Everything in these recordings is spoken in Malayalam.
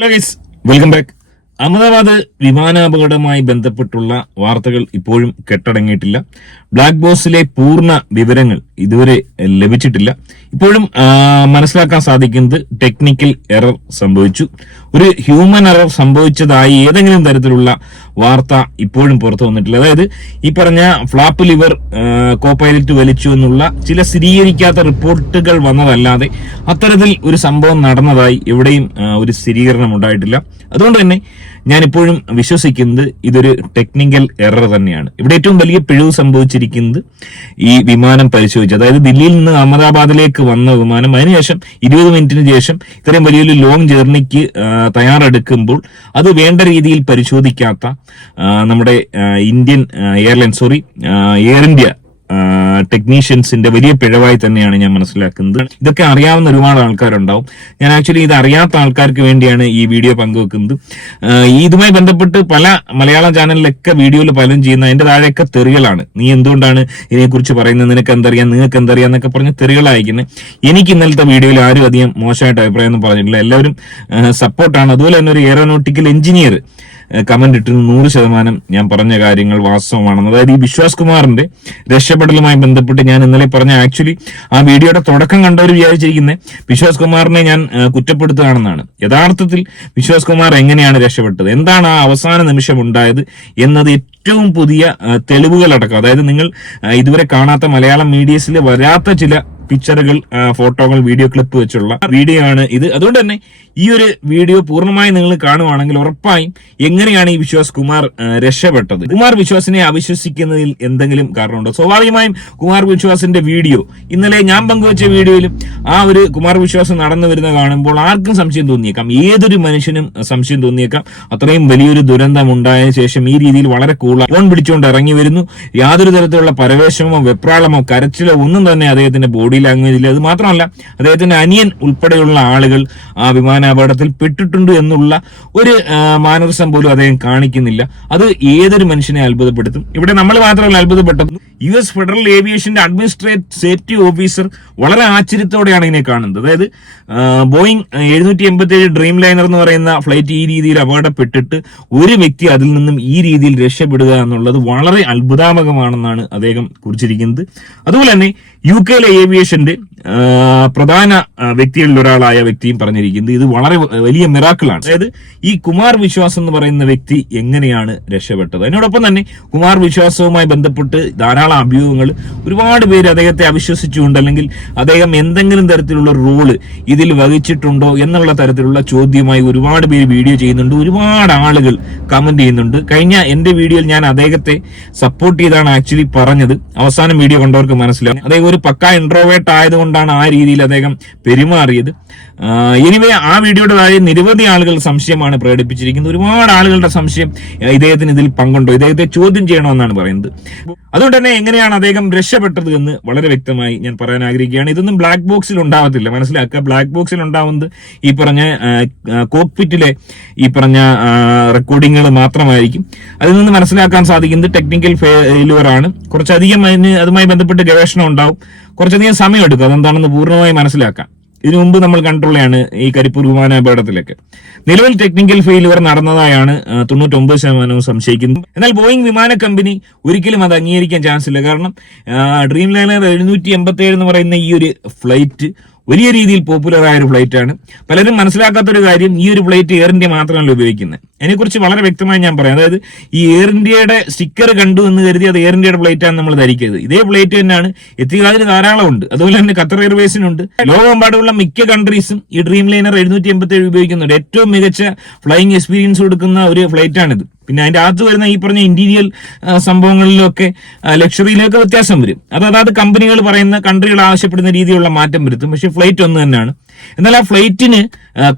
Hello guys welcome back Ahmedabad വിമാനാപകടവുമായി ബന്ധപ്പെട്ടുള്ള വാർത്തകൾ ഇപ്പോഴും കെട്ടടങ്ങിയിട്ടില്ല. ബ്ലാക്ക് ബോക്സിലെ പൂർണ വിവരങ്ങൾ ഇതുവരെ ലഭിച്ചിട്ടില്ല. ഇപ്പോഴും മനസ്സിലാക്കാൻ സാധിക്കുന്നത് ടെക്നിക്കൽ എറർ സംഭവിച്ചു. ഒരു ഹ്യൂമൻ എറർ സംഭവിച്ചതായി ഏതെങ്കിലും തരത്തിലുള്ള വാർത്ത ഇപ്പോഴും പുറത്തു വന്നിട്ടില്ല. അതായത് ഈ പറഞ്ഞ ഫ്ലാപ്പ് ലിവർ കോ പൈലറ്റ് വലിച്ചു എന്നുള്ള ചില സ്ഥിരീകരിക്കാത്ത റിപ്പോർട്ടുകൾ വന്നതല്ലാതെ അത്തരത്തിൽ ഒരു സംഭവം നടന്നതായി എവിടെയും ഒരു സ്ഥിരീകരണം ഉണ്ടായിട്ടില്ല. അതുകൊണ്ട് തന്നെ ഞാൻ ഇപ്പോഴും വിശ്വസിക്കുന്നത് ഇതൊരു ടെക്നിക്കൽ എറർ തന്നെയാണ്. ഇവിടെ ഏറ്റവും വലിയ പിഴവ് സംഭവിച്ചിരിക്കുന്നത് ഈ വിമാനം പരിശോധിച്ച് അതായത് ദില്ലിയിൽ നിന്ന് അഹമ്മദാബാദിലേക്ക് വന്ന വിമാനം. അതിനുശേഷം ഇരുപത് മിനിറ്റിന് ശേഷം ഇത്രയും വലിയൊരു ലോങ് ജേർണിക്ക് തയ്യാറെടുക്കുമ്പോൾ അത് വേണ്ട രീതിയിൽ പരിശോധിക്കാത്ത നമ്മുടെ Indian airline sorry air India ടെക്നീഷ്യൻസിന്റെ വലിയ പിഴവായി തന്നെയാണ് ഞാൻ മനസ്സിലാക്കുന്നത്. ഇതൊക്കെ അറിയാവുന്ന ഒരുപാട് ആൾക്കാരുണ്ടാവും. ഞാൻ ആക്ച്വലി ഇത് അറിയാത്ത ആൾക്കാർക്ക് വേണ്ടിയാണ് ഈ വീഡിയോ പങ്കുവെക്കുന്നത്. ഇതുമായി ബന്ധപ്പെട്ട് പല മലയാളം ചാനലിലൊക്കെ വീഡിയോയിൽ പലരും ചെയ്യുന്ന അതിന്റെ താഴെയൊക്കെ തെറികളാണ്. നീ എന്തുകൊണ്ടാണ് ഇതിനെക്കുറിച്ച് പറയുന്നത്? നിനക്ക് എന്തറിയാം? നിങ്ങൾക്ക് എന്തറിയാം? എന്നൊക്കെ പറഞ്ഞ് തെറികളായിരിക്കുന്നത് എനിക്ക് ഇന്നലത്തെ വീഡിയോയിൽ ആരും അധികം മോശമായിട്ട് അഭിപ്രായം ഒന്നും പറഞ്ഞിട്ടില്ല. എല്ലാവരും സപ്പോർട്ടാണ് അതുപോലെ തന്നെ ഒരു എയറോനോട്ടിക്കൽ എഞ്ചിനീയർ കമന്റ് ഇട്ട് നൂറ് ശതമാനം ഞാൻ പറഞ്ഞ കാര്യങ്ങൾ വാസ്തവമാണെന്ന്. അതായത് ഈ വിശ്വാസ് കുമാറിന്റെ രക്ഷപ്പെടലുമായി ബന്ധപ്പെട്ട് ഞാൻ ഇന്നലെ പറഞ്ഞ ആക്ച്വലി ആ വീഡിയോയുടെ തുടക്കം കണ്ടവർ വിചാരിച്ചിരിക്കുന്നത് വിശ്വാസ് കുമാറിനെ ഞാൻ കുറ്റപ്പെടുത്തുകയാണെന്നാണ്. യഥാർത്ഥത്തിൽ വിശ്വാസ് കുമാർ എങ്ങനെയാണ് രക്ഷപ്പെട്ടത്? എന്താണ് ആ അവസാന നിമിഷം ഉണ്ടായത് എന്നത് ഏറ്റവും പുതിയ തെളിവുകളടക്കം. അതായത് നിങ്ങൾ ഇതുവരെ കാണാത്ത മലയാളം മീഡിയസിൽ വരാത്ത ചില പിക്ചറുകൾ ഫോട്ടോകൾ വീഡിയോ ക്ലിപ്പ് വെച്ചുള്ള വീഡിയോ ആണ് ഇത്. അതുകൊണ്ട് തന്നെ ഈ ഒരു വീഡിയോ പൂർണമായി നിങ്ങൾ കാണുവാണെങ്കിൽ ഉറപ്പായും എങ്ങനെയാണ് ഈ വിശ്വാസ് കുമാർ രക്ഷപ്പെട്ടത്? കുമാർ വിശ്വാസിനെ അവിശ്വസിക്കുന്നതിൽ എന്തെങ്കിലും കാരണമുണ്ടോ? സ്വാഭാവികമായും കുമാർ വിശ്വാസിന്റെ വീഡിയോ ഇന്നലെ ഞാൻ പങ്കുവച്ച വീഡിയോയിലും ആ ഒരു കുമാർ വിശ്വാസം നടന്നു വരുന്ന കാണുമ്പോൾ ആർക്കും സംശയം തോന്നിയേക്കാം. ഏതൊരു മനുഷ്യനും സംശയം തോന്നിയേക്കാം. അത്രയും വലിയൊരു ദുരന്തം ഉണ്ടായ ശേഷം ഈ രീതിയിൽ വളരെ കൂള ഫോൺ പിടിച്ചുകൊണ്ട് ഇറങ്ങി വരുന്നു. യാതൊരു തരത്തിലുള്ള പരവേശമോ വെപ്രാളമോ കരച്ചിലോ ഒന്നും തന്നെ അദ്ദേഹത്തിന്റെ ബോഡി ലാംഗ്വേജിൽ അത് മാത്രമല്ല അദ്ദേഹത്തിന്റെ അനിയൻ ഉൾപ്പെടെയുള്ള ആളുകൾ ആ വിമാനാപകടത്തിൽ പെട്ടിട്ടുണ്ട് എന്നുള്ള ഒരു മാനർസം പോലും അദ്ദേഹം കാണിക്കുന്നില്ല. അത് ഏതൊരു മനുഷ്യനെ അത്ഭുതപ്പെടുത്തും? ഇവിടെ നമ്മൾ മാത്രമല്ല അത്ഭുതപ്പെട്ടത്. യു എസ് ഫെഡറൽ ഏവിയേഷന്റെ അഡ്മിനിസ്ട്രേറ്റ് സേഫ്റ്റി ഓഫീസർ വളരെ ആശ്ചര്യത്തോടെയാണ് ഇതിനെ കാണുന്നത്. അതായത് ബോയിങ് എഴുന്നൂറ്റി എൺപത്തി ഏഴ് ഡ്രീം ലൈനർ എന്ന് പറയുന്ന ഫ്ലൈറ്റ് ഈ രീതിയിൽ അപകടപ്പെട്ടിട്ട് ഒരു വ്യക്തി അതിൽ നിന്നും ഈ രീതിയിൽ രക്ഷപ്പെടുക എന്നുള്ളത് വളരെ അത്ഭുതാമകമാണെന്നാണ് അദ്ദേഹം കുറിച്ചിരിക്കുന്നത്. അതുപോലെ തന്നെ യു കെയിലെ ഏവിയേഷന്റെ പ്രധാന വ്യക്തികളിൽ ഒരാളായ വ്യക്തിയും പറഞ്ഞിരിക്കുന്നത് ഇത് വളരെ വലിയ മിറാക്കിളാണ് അതായത് ഈ കുമാർ വിശ്വാസ് എന്ന് പറയുന്ന വ്യക്തി എങ്ങനെയാണ് രക്ഷപ്പെട്ടത്? അതിനോടൊപ്പം തന്നെ കുമാർ വിശ്വാസവുമായി ബന്ധപ്പെട്ട് ധാരാളം അഭ്യൂഹങ്ങൾ ഒരുപാട് പേര് അദ്ദേഹത്തെ അവിശ്വസിച്ചുകൊണ്ട് അല്ലെങ്കിൽ അദ്ദേഹം എന്തെങ്കിലും തരത്തിലുള്ള റോൾ ഇതിൽ വഹിച്ചിട്ടുണ്ടോ എന്നുള്ള തരത്തിലുള്ള ചോദ്യമായി ഒരുപാട് പേര് വീഡിയോ ചെയ്യുന്നുണ്ട്. ഒരുപാട് ആളുകൾ കമന്റ് ചെയ്യുന്നുണ്ട്. കഴിഞ്ഞ എന്റെ വീഡിയോയിൽ ഞാൻ അദ്ദേഹത്തെ സപ്പോർട്ട് ചെയ്താണ് ആക്ച്വലി പറഞ്ഞത്. അവസാനം വീഡിയോ കണ്ടവർക്ക് മനസ്സിലാവും അദ്ദേഹം ഒരു പക്ക ഇൻട്രോവേർട്ട് ആയതുകൊണ്ടാണ് ആ രീതിയിൽ അദ്ദേഹം പെരുമാറിയത്. എനിവേ ആ വീഡിയോയുടെ താഴെ നിരവധി ആളുകൾ സംശയമാണ് പ്രകടിപ്പിച്ചിരിക്കുന്നത്. ഒരുപാട് ആളുകളുടെ സംശയം ഇദ്ദേഹത്തിന് ഇതിൽ പങ്കുണ്ടോ? ഇദ്ദേഹത്തെ ചോദ്യം ചെയ്യണമെന്നാണ് പറയുന്നത്. അതുകൊണ്ട് തന്നെ എങ്ങനെയാണ് അദ്ദേഹം രക്ഷപ്പെട്ടത് എന്ന് വളരെ വ്യക്തമായി ഞാൻ പറയാൻ ആഗ്രഹിക്കുകയാണ്. ഇതൊന്നും ബ്ലാക്ക് ബോക്സിൽ ഉണ്ടാവത്തില്ല. മനസ്സിലാക്കുക ബ്ലാക്ക് ബോക്സിൽ ഉണ്ടാവുന്നത് ഈ പറഞ്ഞ കോക്പിറ്റിലെ ഈ പറഞ്ഞ റെക്കോർഡിങ്ങുകൾ മാത്രമായിരിക്കും. അതിൽ നിന്ന് മനസ്സിലാക്കാൻ സാധിക്കുന്നത് ടെക്നിക്കൽ ഫെയിലുവർ ആണ്. കുറച്ചധികം അതിന് അതുമായി ബന്ധപ്പെട്ട് ഗവേഷണം ഉണ്ടാവും. കുറച്ചധികം സമയമെടുക്കും. അതെന്താണെന്ന് പൂർണമായി മനസ്സിലാക്കാം. ഇതിനു മുമ്പ് നമ്മൾ കണ്ടുള്ളതാണ് ഈ കരിപ്പൂർ വിമാനാപകടത്തിലൊക്കെ. നിലവിൽ ടെക്നിക്കൽ ഫെയിലുവർ നടന്നതായാണ് തൊണ്ണൂറ്റൊമ്പത് ശതമാനവും സംശയിക്കുന്നത് എന്നാൽ ബോയിങ് വിമാന കമ്പനി ഒരിക്കലും അത് അംഗീകരിക്കാൻ ചാൻസ് ഇല്ല. കാരണം ഡ്രീം ലൈനർ എഴുന്നൂറ്റി എൺപത്തി ഏഴ് എന്ന് പറയുന്ന ഈ ഒരു ഫ്ലൈറ്റ് വലിയ രീതിയിൽ പോപ്പുലർ ആയ ഒരു ഫ്ലൈറ്റ് ആണ്. പലരും മനസ്സിലാക്കാത്ത ഒരു കാര്യം ഈ ഒരു ഫ്ലൈറ്റ് എയർ ഇന്ത്യ മാത്രമല്ല ഉപയോഗിക്കുന്നത് അതിനെക്കുറിച്ച് വളരെ വ്യക്തമായി ഞാൻ പറയാം. അതായത് ഈ എയർ ഇന്ത്യയുടെ സ്റ്റിക്കർ കണ്ടു എന്ന് കരുതി അത് എയർ ഇന്ത്യയുടെ ഫ്ലൈറ്റാണ് നമ്മൾ ധരിക്കരുത് ഇതേ ഫ്ലൈറ്റ് തന്നെയാണ് എത്തിക്കാതിന് ധാരാളം ഉണ്ട് അതുപോലെ തന്നെ ഖത്തർ എയർവേസിനുണ്ട് ലോകമെമ്പാടുമുള്ള മിക്ക കൺട്രീസും ഈ ഡ്രീം ലൈനർ എഴുന്നൂറ്റി എൺപത്തി ഏഴ് ഉപയോഗിക്കുന്നുണ്ട്. ഏറ്റവും മികച്ച ഫ്ലൈയിങ് എക്സ്പീരിയൻസ് കൊടുക്കുന്ന ഒരു ഫ്ലൈറ്റ് ആണിത്. പിന്നെ അതിന്റെ അകത്ത് വരുന്ന ഈ പറഞ്ഞ ഇന്റീരിയൽ സംഭവങ്ങളിലൊക്കെ ലക്ഷറിയിലൊക്കെ വ്യത്യാസം വരും. അത് അതാത് കമ്പനികൾ പറയുന്ന കൺട്രികൾ ആവശ്യപ്പെടുന്ന രീതിയിലുള്ള മാറ്റം വരുത്തും. പക്ഷെ ഫ്ലൈറ്റ് ഒന്ന് തന്നെയാണ്. എന്നാൽ ആ ഫ്ലൈറ്റിന്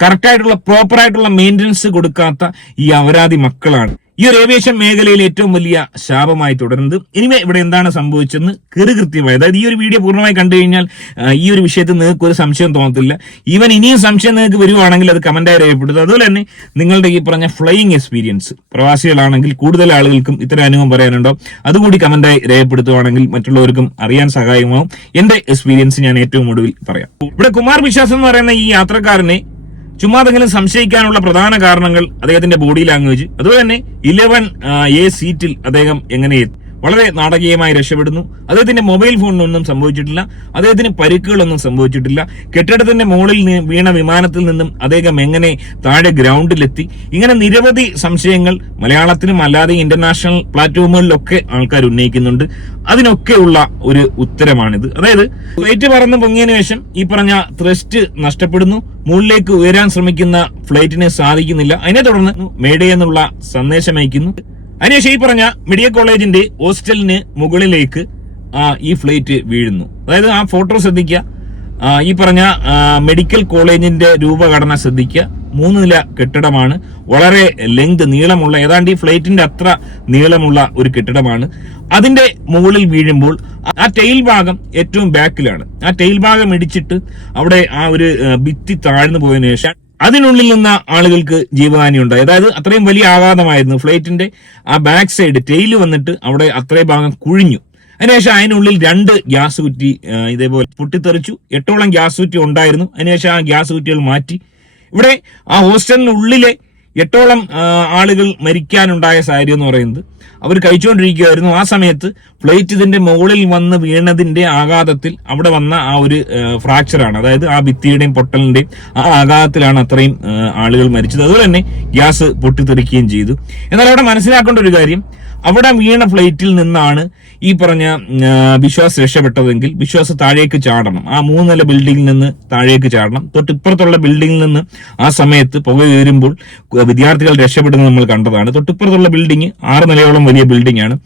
കറക്റ്റായിട്ടുള്ള പ്രോപ്പറായിട്ടുള്ള മെയിന്റനൻസ് കൊടുക്കാത്ത ഈ അപരാധി മക്കളാണ്. ഈ ഒരു ഏവിയേഷൻ മേഖലയിൽ ഏറ്റവും വലിയ ശാപമായി തുടരുന്നത്. ഇനിമേ ഇവിടെ എന്താണ് സംഭവിച്ചെന്ന് കൃത്യമായി അതായത് ഈ ഒരു വീഡിയോ പൂർണമായി കണ്ടു കഴിഞ്ഞാൽ ഈ ഒരു വിഷയത്തിൽ നിങ്ങൾക്ക് ഒരു സംശയം തോന്നത്തില്ല. ഈവൻ ഇനിയും സംശയം നിങ്ങൾക്ക് വരുവാണെങ്കിൽ അത് കമന്റായി രേഖപ്പെടുത്തുക. അതുപോലെ തന്നെ നിങ്ങളുടെ ഈ പറഞ്ഞ ഫ്ലൈയിങ് എക്സ്പീരിയൻസ് പ്രവാസികളാണെങ്കിൽ കൂടുതൽ ആളുകൾക്കും ഇത്തരം അനുഭവം പറയാനുണ്ടോ? അതുകൂടി കമന്റായി രേഖപ്പെടുത്തുവാണെങ്കിൽ മറ്റുള്ളവർക്കും അറിയാൻ സഹായമാവും എന്റെ എക്സ്പീരിയൻസ് ഞാൻ ഏറ്റവും ഒടുവിൽ പറയാം. ഇവിടെ കുമാർ വിശ്വാസം എന്ന് പറയുന്ന ഈ യാത്രക്കാരനെ ചുമ്മാതെങ്കിലും സംശയിക്കാനുള്ള പ്രധാന കാരണങ്ങൾ അദ്ദേഹത്തിന്റെ ബോഡി ലാംഗ്വേജ് അതുപോലെ തന്നെ ഇലവൻ എ സീറ്റിൽ അദ്ദേഹം എങ്ങനെ? വളരെ നാടകീയമായി രക്ഷപ്പെടുന്നു. അദ്ദേഹത്തിന്റെ മൊബൈൽ ഫോണിനൊന്നും സംഭവിച്ചിട്ടില്ല. അദ്ദേഹത്തിന് പരിക്കുകളൊന്നും സംഭവിച്ചിട്ടില്ല. കെട്ടിടത്തിന്റെ മുകളിൽ വീണ വിമാനത്തിൽ നിന്നും അദ്ദേഹം എങ്ങനെ താഴെ ഗ്രൗണ്ടിലെത്തി? ഇങ്ങനെ നിരവധി സംശയങ്ങൾ മലയാളത്തിലും അല്ലാതെ ഇന്റർനാഷണൽ പ്ലാറ്റ്ഫോമുകളിലൊക്കെ ആൾക്കാർ ഉന്നയിക്കുന്നുണ്ട്. അതിനൊക്കെയുള്ള ഒരു ഉത്തരമാണിത്. അതായത് ഫ്ലൈറ്റ് പറന്ന് പൊങ്ങിയതിനു ശേഷം ഈ പറഞ്ഞ ത്രസ്റ്റ് നഷ്ടപ്പെടുന്നു. മുകളിലേക്ക് ഉയരാൻ ശ്രമിക്കുന്ന ഫ്ലൈറ്റിന് സാധിക്കുന്നില്ല. അതിനെ തുടർന്ന് മേഡേ എന്നുള്ള സന്ദേശം അയക്കുന്നു. അതിനുശേഷം ഈ പറഞ്ഞ മെഡിക്കൽ കോളേജിന്റെ ഹോസ്റ്റലിന് മുകളിലേക്ക് ഈ ഫ്ലൈറ്റ് വീഴുന്നു. അതായത് ആ ഫോട്ടോ ശ്രദ്ധിക്കുക. ഈ പറഞ്ഞ മെഡിക്കൽ കോളേജിന്റെ രൂപഘടന ശ്രദ്ധിക്കുക. മൂന്ന് നില കെട്ടിടമാണ്. വളരെ ലെങ്ത് നീളമുള്ള ഏതാണ്ട് ഈ ഫ്ലൈറ്റിന്റെ അത്ര നീളമുള്ള ഒരു കെട്ടിടമാണ്. അതിന്റെ മുകളിൽ വീഴുമ്പോൾ ആ ടെയിൽ ഭാഗം ഏറ്റവും ബാക്കിലാണ് ആ ടെയിൽ ഭാഗം ഇടിച്ചിട്ട് അവിടെ ആ ഒരു ഭിത്തി താഴ്ന്നു പോയതിനു ശേഷം അതിനുള്ളിൽ നിന്ന് ആളുകൾക്ക് ജീവഹാനി ഉണ്ടായി. അതായത് അത്രയും വലിയ ആഘാതമായിരുന്നു. ഫ്ലൈറ്റിന്റെ ആ ബാക്ക് സൈഡ് ടെയിൽ വന്നിട്ട് അവിടെ അത്രയും ഭാഗം കുഴിഞ്ഞു. അതിനുശേഷം അതിനുള്ളിൽ രണ്ട് ഗ്യാസ് കുറ്റി ഇതേപോലെ പൊട്ടിത്തെറിച്ചു. എട്ടോളം ഗ്യാസ് കുറ്റി ഉണ്ടായിരുന്നു. അതിനുശേഷം ആ ഗ്യാസ് കുറ്റികൾ മാറ്റി. ഇവിടെ ആ ഹോസ്റ്റലിനുള്ളിലെ എട്ടോളം ആളുകൾ മരിക്കാനുണ്ടായ സാഹചര്യം എന്ന് പറയുന്നത്. അവർ കഴിച്ചുകൊണ്ടിരിക്കുകയായിരുന്നു. ആ സമയത്ത് ഫ്ലൈറ്റ് ഇതിന്റെ മുകളിൽ വന്ന് വീണതിന്റെ ആഘാതത്തിൽ അവിടെ വന്ന ആ ഒരു ഫ്രാക്ചറാണ്. അതായത് ആ ഭിത്തിയുടെയും പൊട്ടലിന്റെയും ആ ആഘാതത്തിലാണ് അത്രയും ആളുകൾ മരിച്ചത്. അതുപോലെ തന്നെ ഗ്യാസ് പൊട്ടിത്തെറിക്കുകയും ചെയ്തു. എന്നാൽ അവിടെ മനസ്സിലാക്കേണ്ട ഒരു കാര്യം അവിടെ വീണ ഫ്ലൈറ്റിൽ നിന്നാണ് ഈ പറഞ്ഞ വിശ്വാസ് രക്ഷപ്പെട്ടതെങ്കിൽ വിശ്വാസ് താഴേക്ക് ചാടണം. ആ മൂന്ന് നില ബിൽഡിങ്ങിൽ നിന്ന് താഴേക്ക് ചാടണം. തൊട്ടിപ്പുറത്തുള്ള ബിൽഡിംഗിൽ നിന്ന് ആ സമയത്ത് പുക കയറുമ്പോൾ വിദ്യാർത്ഥികൾ രക്ഷപ്പെടുന്നത് നമ്മൾ കണ്ടതാണ്. തൊട്ടിപ്പുറത്തുള്ള ബിൽഡിംഗ് ആറ് നിലയോളം വലിയ ബിൽഡിംഗ് ആണ്.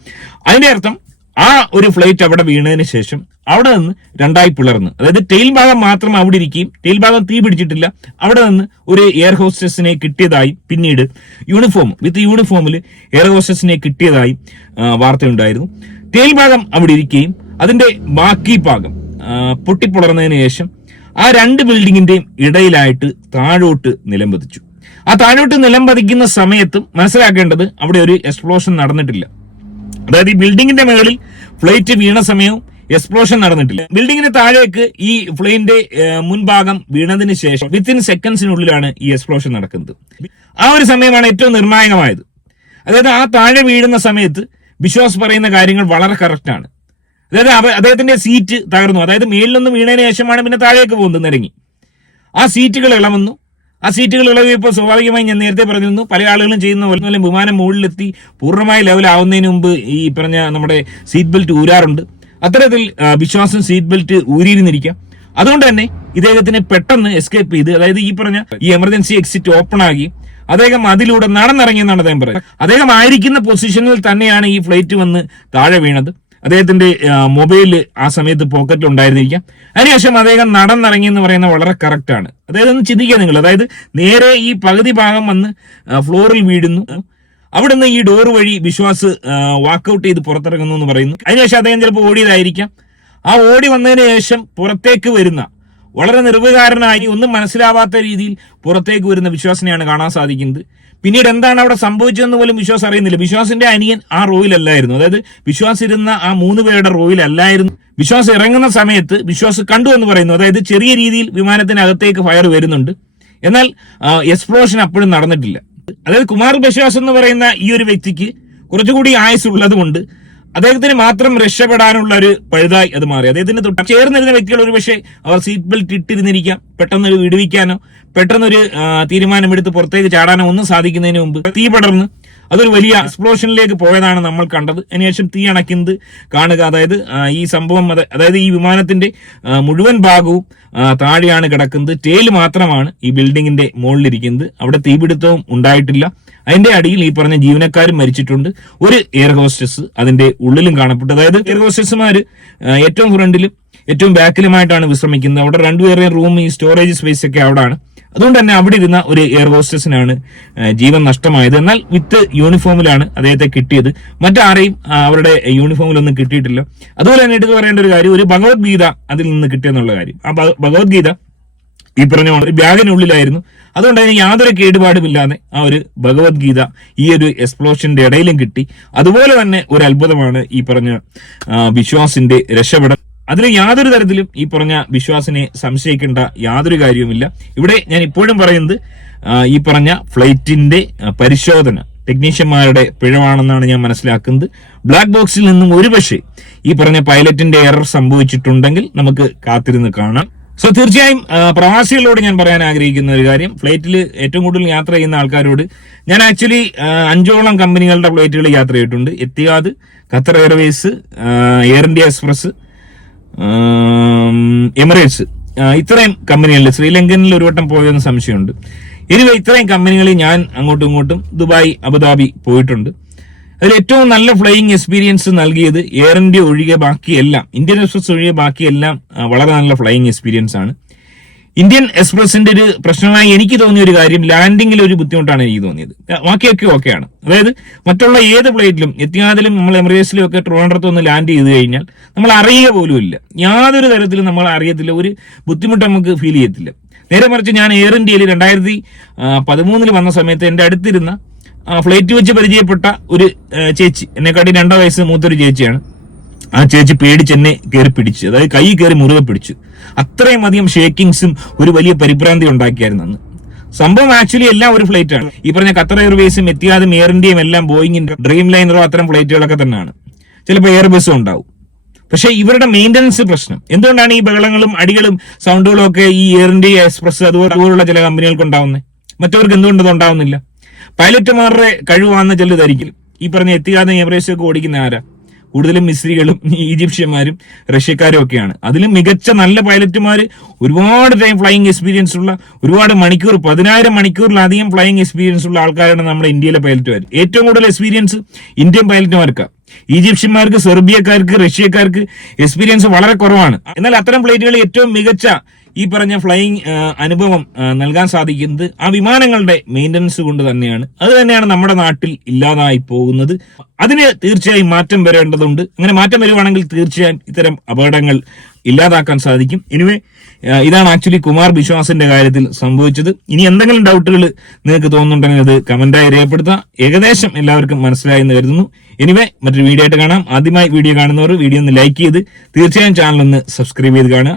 അതിന്റെ അർത്ഥം ആ ഒരു ഫ്ലൈറ്റ് അവിടെ വീണതിന് ശേഷം അവിടെ നിന്ന് രണ്ടായി പിളർന്ന്. അതായത് ടെയിൽ ഭാഗം മാത്രം അവിടെ ഇരിക്കുകയും ടെയിൽ ഭാഗം തീ പിടിച്ചിട്ടില്ല. അവിടെ നിന്ന് ഒരു എയർ ഹോസ്റ്റസിനെ കിട്ടിയതായി പിന്നീട് യൂണിഫോം വിത്ത് യൂണിഫോമിൽ എയർ ഹോസ്റ്റസിനെ കിട്ടിയതായി വാർത്തയുണ്ടായിരുന്നു. ടെയിൽ ഭാഗം അവിടെ ഇരിക്കുകയും അതിന്റെ ബാക്കി ഭാഗം പൊട്ടിപ്പുളർന്നതിന് ശേഷം ആ രണ്ട് ബിൽഡിങ്ങിന്റെയും ഇടയിലായിട്ട് താഴോട്ട് നിലംപതിച്ചു ആ താഴോട്ട് നിലംപതിക്കുന്ന സമയത്തും മനസ്സിലാക്കേണ്ടത് അവിടെ ഒരു എക്സ്പ്ലോഷൻ നടന്നിട്ടില്ല. അതായത് ഈ ബിൽഡിങ്ങിന്റെ മുകളിൽ ഫ്ലൈറ്റ് വീണ സമയവും എക്സ്പ്ലോഷൻ നടന്നിട്ടില്ല. ബിൽഡിങ്ങിന് താഴേക്ക് ഈ ഫ്ലൈന്റെ മുൻഭാഗം വീണതിന് ശേഷം വിത്തിൻ സെക്കൻഡ്സിനുള്ളിലാണ് ഈ എക്സ്പ്ലോഷൻ നടക്കുന്നത്. ആ ഒരു സമയമാണ് ഏറ്റവും നിർണായകമായത്. അതായത് ആ താഴെ വീഴുന്ന സമയത്ത് ബിശ്വാസ് പറയുന്ന കാര്യങ്ങൾ വളരെ കറക്റ്റ് ആണ്. അതായത് അദ്ദേഹത്തിന്റെ സീറ്റ് തകർന്നു. അതായത് മേലിലൊന്നും വീണതിന് ശേഷമാണ് പിന്നെ താഴേക്ക് പോകുന്നത് നിരങ്ങി ആ സീറ്റുകൾ ഇളവുന്നു. ആ സീറ്റുകൾ ഇളവിയപ്പോൾ സ്വാഭാവികമായി ഞാൻ നേരത്തെ പറഞ്ഞിരുന്നു. പല ആളുകളും ചെയ്യുന്ന പോലെ വിമാനം മുകളിലെത്തി പൂർണമായി ലെവലാവുന്നതിന് മുമ്പ് ഈ പറഞ്ഞ നമ്മുടെ സീറ്റ് ബെൽറ്റ് ഊരാറുണ്ട്. അത്തരത്തിൽ വിശ്വാസം സീറ്റ് ബെൽറ്റ് ഊരിയിരുന്നിരിക്കാം. അതുകൊണ്ട് തന്നെ ഇദ്ദേഹത്തിന് പെട്ടെന്ന് എസ്കേപ്പ് ചെയ്ത് അതായത് ഈ പറഞ്ഞ ഈ എമർജൻസി എക്സിറ്റ് ഓപ്പൺ ആക്കി അദ്ദേഹം അതിലൂടെ നടന്നിറങ്ങിയെന്നാണ് അദ്ദേഹം പറയുന്നത്. അദ്ദേഹം ആയിരിക്കുന്ന പൊസിഷനിൽ തന്നെയാണ് ഈ ഫ്ലൈറ്റ് വന്ന് താഴെ വീണത്. അദ്ദേഹത്തിന്റെ മൊബൈൽ ആ സമയത്ത് പോക്കറ്റിൽ ഉണ്ടായിരുന്നിരിക്കാം. അതിനുശേഷം അദ്ദേഹം നടന്നിറങ്ങി എന്ന് പറയുന്നത് വളരെ കറക്റ്റ് ആണ്. അതായത് ഒന്ന് ചിന്തിക്കുക നിങ്ങൾ. അതായത് നേരെ ഈ പകുതി ഭാഗം വന്ന് ഫ്ലോറിൽ വീഴുന്നു. അവിടുന്ന് ഈ ഡോർ വഴി വിശ്വാസ് വാക്കൗട്ട് ചെയ്ത് പുറത്തിറങ്ങുന്നു എന്ന് പറയുന്നു. അതിനുശേഷം അദ്ദേഹം ചിലപ്പോൾ ഓടിയതായിരിക്കാം. ആ ഓടി വന്നതിന് ശേഷം പുറത്തേക്ക് വരുന്ന വളരെ നിർവികാരനായി ഒന്നും മനസ്സിലാവാത്ത രീതിയിൽ പുറത്തേക്ക് വരുന്ന വിശ്വാസിനെയാണ് കാണാൻ സാധിക്കുന്നത്. പിന്നീട് എന്താണ് അവിടെ സംഭവിച്ചതെന്ന് പോലും വിശ്വാസ് അറിയുന്നില്ല. വിശ്വാസിന്റെ അനിയൻ ആ റോയിലല്ലായിരുന്നു. അതായത് വിശ്വാസ് ഇരുന്ന ആ മൂന്ന് പേരുടെ റോയിലല്ലായിരുന്നു. വിശ്വാസ് ഇറങ്ങുന്ന സമയത്ത് വിശ്വാസ് കണ്ടു എന്ന് പറയുന്നു. അതായത് ചെറിയ രീതിയിൽ വിമാനത്തിനകത്തേക്ക് ഫയർ വരുന്നുണ്ട്. എന്നാൽ എക്സ്പ്ലോഷൻ അപ്പോഴും നടന്നിട്ടില്ല. അതായത് കുമാർ ബശ്വാസ് എന്ന് പറയുന്ന ഈ ഒരു വ്യക്തിക്ക് കുറച്ചുകൂടി ആയുസ് ഉള്ളത് കൊണ്ട് അദ്ദേഹത്തിന് മാത്രം രക്ഷപ്പെടാനുള്ള ഒരു പഴുതായി അത് മാറി. അദ്ദേഹത്തിന് തൊട്ട് ചേർന്നിരുന്ന വ്യക്തികൾ ഒരുപക്ഷെ അവർ സീറ്റ് ബെൽറ്റ് ഇട്ടിരുന്നിരിക്കാം. പെട്ടെന്ന് ഒരു വിടുവിക്കാനോ പെട്ടെന്നൊരു തീരുമാനമെടുത്ത് പുറത്തേക്ക് ചാടാനോ ഒന്നും സാധിക്കുന്നതിന് മുമ്പ് തീ പടർന്ന് അതൊരു വലിയ എക്സ്പ്ലോഷനിലേക്ക് പോയതാണ് നമ്മൾ കണ്ടത്. അതിനുശേഷം തീ അണയ്ക്കുന്നത് കാണുക അതായത് ഈ സംഭവം അതായത് ഈ വിമാനത്തിന്റെ മുഴുവൻ ഭാഗവും താഴെയാണ് കിടക്കുന്നത്. ടേൽ മാത്രമാണ് ഈ ബിൽഡിങ്ങിന്റെ മുകളിലിരിക്കുന്നത്. അവിടെ തീപിടുത്തവും ഉണ്ടായിട്ടില്ല. അതിന്റെ അടിയിൽ ഈ പറഞ്ഞ ജീവനക്കാരും മരിച്ചിട്ടുണ്ട്. ഒരു എയർ ഹോസ്റ്റസ് അതിന്റെ ഉള്ളിലും കാണപ്പെട്ടു. അതായത് എയർ ഹോസ്റ്റസ്മാർ ഏറ്റവും ഫ്രണ്ടിലും ഏറ്റവും ബാക്കിലുമായിട്ടാണ് വിശ്രമിക്കുന്നത്. അവിടെ രണ്ടുപേരുടെയും റൂം ഈ സ്റ്റോറേജ് സ്പേസ് ഒക്കെ അവിടെയാണ് അതുകൊണ്ട് തന്നെ അവിടെ ഇരുന്ന ഒരു എയർ ഹോസ്റ്റസിനാണ് ജീവൻ നഷ്ടമായത്. എന്നാൽ വിത്ത് യൂണിഫോമിലാണ് അദ്ദേഹത്തെ കിട്ടിയത്. മറ്റാരെയും അവരുടെ യൂണിഫോമിലൊന്നും കിട്ടിയിട്ടില്ല. അതുപോലെ തന്നെ എടുത്തു പറയേണ്ട ഒരു കാര്യം ഒരു ഭഗവത്ഗീത അതിൽ നിന്ന് കിട്ടിയെന്നുള്ള കാര്യം. ആ ഭഗ- ഭഗവത്ഗീത ഈ പറഞ്ഞ ഒരു ബാഗിനുള്ളിലായിരുന്നു അതുകൊണ്ട് അതിന് യാതൊരു കേടുപാടുമില്ലാതെ ആ ഒരു ഭഗവത്ഗീത ഈ ഒരു എക്സ്പ്ലോഷന്റെ ഇടയിലും കിട്ടി. അതുപോലെ തന്നെ ഒരു അത്ഭുതമാണ് ഈ പറഞ്ഞ വിശ്വാസിന്റെ രക്ഷപ്പെടൽ. അതിൽ യാതൊരു തരത്തിലും ഈ പറഞ്ഞ വിശ്വാസിനെ സംശയിക്കേണ്ട യാതൊരു കാര്യവുമില്ല. ഇവിടെ ഞാൻ ഇപ്പോഴും പറയുന്നത് ഈ പറഞ്ഞ ഫ്ലൈറ്റിന്റെ പരിശോധന ടെക്നീഷ്യന്മാരുടെ പിഴവാണെന്നാണ് ഞാൻ മനസ്സിലാക്കുന്നത്. ബ്ലാക്ക് ബോക്സിൽ നിന്നും ഒരുപക്ഷെ ഈ പറഞ്ഞ പൈലറ്റിന്റെ എറർ സംഭവിച്ചിട്ടുണ്ടെങ്കിൽ നമുക്ക് കാത്തിരുന്ന് കാണാം. സോ തീർച്ചയായും പ്രവാസികളോട് ഞാൻ പറയാൻ ആഗ്രഹിക്കുന്ന ഒരു കാര്യം. ഫ്ലൈറ്റിൽ ഏറ്റവും കൂടുതൽ യാത്ര ചെയ്യുന്ന ആൾക്കാരോട് ഞാൻ ആക്ച്വലി അഞ്ചോളം കമ്പനികളുടെ ഫ്ലൈറ്റുകൾ യാത്ര ചെയ്തിട്ടുണ്ട്. Etihad Qatar airways air India express Emirates. ഇത്രയും കമ്പനികളിൽ ശ്രീലങ്കനിൽ ഒരു വട്ടം പോയെന്ന് സംശയമുണ്ട്. ഇനി ഇത്രയും കമ്പനികളിൽ ഞാൻ അങ്ങോട്ടും ഇങ്ങോട്ടും ദുബായ് അബുദാബി പോയിട്ടുണ്ട്. അതിൽ ഏറ്റവും നല്ല ഫ്ലൈയിങ് എക്സ്പീരിയൻസ് നൽകിയത് എയർ ഇന്ത്യ ഒഴികെ ബാക്കിയെല്ലാം ഇന്ത്യൻ എക്സ്പ്രസ് ഒഴികെ ബാക്കിയെല്ലാം വളരെ നല്ല ഫ്ലൈയിങ് എക്സ്പീരിയൻസ് ആണ്. ഇന്ത്യൻ എക്സ്പ്രസിന്റെ ഒരു പ്രശ്നമായി എനിക്ക് തോന്നിയ ഒരു കാര്യം ലാൻഡിങ്ങിൽ ഒരു ബുദ്ധിമുട്ടാണ് എനിക്ക് തോന്നിയത്. ബാക്കിയൊക്കെ ഓക്കെയാണ് അതായത് മറ്റുള്ള ഏത് ഫ്ലൈറ്റിലും എത്തിയാതിലും നമ്മൾ എമിറേറ്റ്സിലും ഒക്കെ ട്രിവാൻഡ്രത്ത് ഒന്ന് ലാൻഡ് ചെയ്ത് കഴിഞ്ഞാൽ നമ്മൾ അറിയുക പോലും ഇല്ല. യാതൊരു തരത്തിലും നമ്മൾ അറിയത്തില്ല ഒരു ബുദ്ധിമുട്ട് നമുക്ക് ഫീൽ ചെയ്യത്തില്ല. നേരെ മറിച്ച് ഞാൻ എയർ ഇന്ത്യയിൽ രണ്ടായിരത്തി പതിമൂന്നിൽ വന്ന സമയത്ത് എന്റെ അടുത്തിരുന്ന ഫ്ലൈറ്റ് വെച്ച് പരിചയപ്പെട്ട ഒരു ചേച്ചി. എന്നെക്കാട്ടി രണ്ടോ വയസ്സ് മൂത്തൊരു ചേച്ചിയാണ്. ആ ചേച്ചി പേടിച്ച് എന്നെ കയറി പിടിച്ചു. അതായത് കൈ കയറി മുറുകെ പിടിച്ചു. അത്രയും അധികം ഷേക്കിങ്സും ഒരു വലിയ പരിഭ്രാന്തി ഉണ്ടാക്കിയായിരുന്നു അന്ന്. സംഭവം ആക്ച്വലി എല്ലാം ഒരു ഫ്ലൈറ്റ് ആണ് ഈ പറഞ്ഞ ഖത്തർ എയർവേസും എത്തിയാതും എയർ ഇന്ത്യയും എല്ലാം ബോയിങ്ങിന്റെ ഡ്രീം ലൈനറോ അത്തരം ഫ്ലൈറ്റുകളൊക്കെ തന്നെയാണ്. ചിലപ്പോൾ എയർ ബസ്സും ഉണ്ടാവും. പക്ഷേ ഇവരുടെ മെയിന്റനൻസ് പ്രശ്നം. എന്തുകൊണ്ടാണ് ഈ ബഹളങ്ങളും അടികളും സൗണ്ടുകളും ഒക്കെ ഈ എയർ ഇന്ത്യ എക്സ്പ്രസ് അതുപോലെ അതുപോലുള്ള ചില കമ്പനികൾക്ക് ഉണ്ടാവുന്നത് മറ്റവർക്ക് എന്തുകൊണ്ടത് ഉണ്ടാവുന്നില്ല? പൈലറ്റുമാരുടെ കഴിവാണെന്ന് ചിലതായിരിക്കും ഈ പറഞ്ഞ എത്തിയാതെ എവറേസ്റ്റ് ഒക്കെ ഓടിക്കുന്ന ആരാ? കൂടുതലും മിസ്രികളും ഈജിപ്ഷ്യന്മാരും റഷ്യക്കാരും ഒക്കെയാണ്. അതിലും മികച്ച നല്ല പൈലറ്റുമാർ ഒരുപാട് ടൈം ഫ്ലൈയിങ് എക്സ്പീരിയൻസ് ഉള്ള ഒരുപാട് മണിക്കൂർ പതിനായിരം മണിക്കൂറിലധികം ഫ്ലൈയിങ് എക്സ്പീരിയൻസ് ഉള്ള ആൾക്കാരാണ് നമ്മുടെ ഇന്ത്യയിലെ പൈലറ്റുമാർ ഏറ്റവും കൂടുതൽ എക്സ്പീരിയൻസ് ഇന്ത്യൻ പൈലറ്റുമാർക്കാണ് ഈജിപ്ഷ്യന്മാർക്ക് സെർബിയക്കാർക്ക് റഷ്യക്കാർക്ക് എക്സ്പീരിയൻസ് വളരെ കുറവാണ്. എന്നാൽ അത്തരം പ്ലേറ്റുകൾ ഏറ്റവും മികച്ച ഈ പറഞ്ഞ ഫ്ലൈയിങ് അനുഭവം നൽകാൻ സാധിക്കുന്നത് ആ വിമാനങ്ങളുടെ മെയിന്റനൻസ് കൊണ്ട് തന്നെയാണ്. അത് തന്നെയാണ് നമ്മുടെ നാട്ടിൽ ഇല്ലാതായി പോകുന്നത്. അതിന് തീർച്ചയായും മാറ്റം വരേണ്ടതുണ്ട്. അങ്ങനെ മാറ്റം വരുവാണെങ്കിൽ തീർച്ചയായും ഇത്തരം അപകടങ്ങൾ ഇല്ലാതാക്കാൻ സാധിക്കും. എനിവേ ഇതാണ് ആക്ച്വലി കുമാർ ബിശ്വാസിന്റെ കാര്യത്തിൽ സംഭവിച്ചത്. ഇനി എന്തെങ്കിലും ഡൗട്ടുകൾ നിങ്ങൾക്ക് തോന്നുന്നുണ്ടെങ്കിൽ അത് കമന്റായി രേഖപ്പെടുത്താം. ഏകദേശം എല്ലാവർക്കും മനസ്സിലായി എന്ന് കരുതുന്നു. എനിവേ മറ്റൊരു വീഡിയോ ആയിട്ട് കാണാം. ആദ്യമായി വീഡിയോ കാണുന്നവർ വീഡിയോ ഒന്ന് ലൈക്ക് ചെയ്ത് തീർച്ചയായും ചാനൽ ഒന്ന് സബ്സ്ക്രൈബ് ചെയ്ത് കാണുക.